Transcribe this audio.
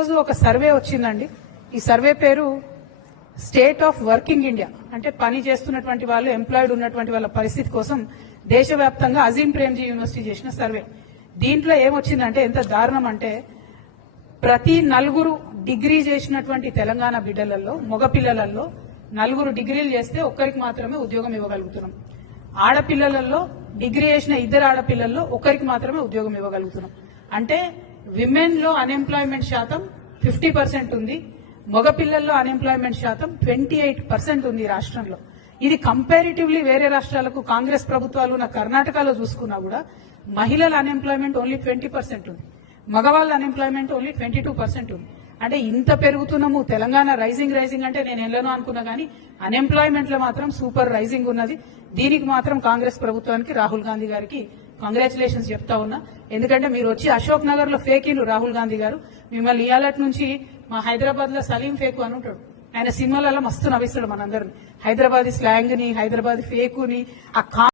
రోజు ఒక సర్వే వచ్చిందండి. ఈ సర్వే పేరు స్టేట్ ఆఫ్ వర్కింగ్ ఇండియా, అంటే పని చేస్తున్నటువంటి వాళ్ళు, ఎంప్లాయిడ్ ఉన్నటువంటి వాళ్ళ పరిస్థితి కోసం దేశవ్యాప్తంగా అజీం ప్రేమ్జీ యూనివర్సిటీ చేసిన సర్వే. దీంట్లో ఏమొచ్చిందంటే ఎంత దారుణం అంటే ప్రతి 4 డిగ్రీ చేసినటువంటి తెలంగాణ బిడ్డలలో, మగ పిల్లలలో 4 డిగ్రీలు చేస్తే ఒక్కరికి మాత్రమే ఉద్యోగం ఇవ్వగలుగుతున్నాం. ఆడపిల్లలలో డిగ్రీ చేసిన 2 ఆడపిల్లల్లో ఒక్కరికి మాత్రమే ఉద్యోగం ఇవ్వగలుగుతున్నాం. అంటే విమెన్ లో అన్ఎంప్లాయ్మెంట్ శాతం 50% ఉంది, మగపిల్లల్లో అన్ఎంప్లాయ్మెంట్ శాతం 28% ఉంది రాష్ట్రంలో. ఇది కంపారిటివ్లీ వేరే రాష్ట్రాలకు, కాంగ్రెస్ ప్రభుత్వాలు ఉన్న కర్ణాటకలో చూసుకున్నా కూడా మహిళల అన్ఎంప్లాయ్మెంట్ ఓన్లీ 20% ఉంది, మగవాళ్ళ అన్ఎంప్లాయ్మెంట్ ఓన్లీ 22% ఉంది. అంటే ఇంత పెరుగుతున్నాము, తెలంగాణ రైజింగ్ అంటే నేను వెళ్ళను అనుకున్నా కానీ అన్ఎంప్లాయ్మెంట్ లో మాత్రం సూపర్ రైజింగ్ ఉన్నది. దీనికి మాత్రం కాంగ్రెస్ ప్రభుత్వానికి, రాహుల్ గాంధీ గారికి కంగ్రాచులేషన్స్ చెప్తా ఉన్నా. ఎందుకంటే మీరు వచ్చి అశోక్ నగర్ లో ఫేకిలు రాహుల్ గాంధీ గారు, మిమ్మల్ని ఇయాలటి నుంచి మా హైదరాబాద్ లో సలీం ఫేకు అని ఉంటాడు, ఆయన సినిమాలలో మస్తు నవ్విస్తాడు మనందరిని. హైదరాబాదీ స్లాంగ్ ని, హైదరాబాదీ ఫేకుని, ఆ